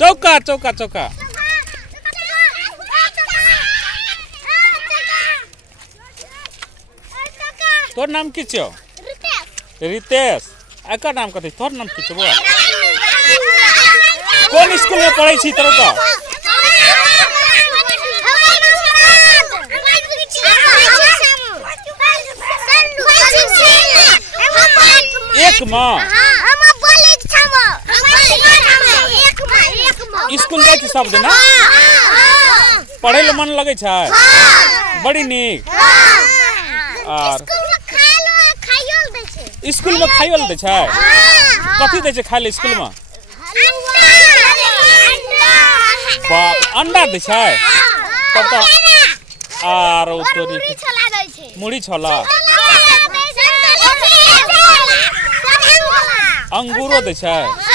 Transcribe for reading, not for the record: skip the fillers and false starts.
चौका चौका चौका तोर नाम की छौ रितेश एकर नाम कथी तोर नाम की छौ बउआ कौन स्कूल में पढ़ै छी तोरा का एक माँ स्कूल जाय छी सब दिन पढ़े ले मन लगे छै बड़ी नीक और स्कूल में खाइयो ले दै छै कथी दै छै खाइ ले स्कूल में बाप अंडा दै छै तब तो आर मुड़ी छोला अंगूरो दै छै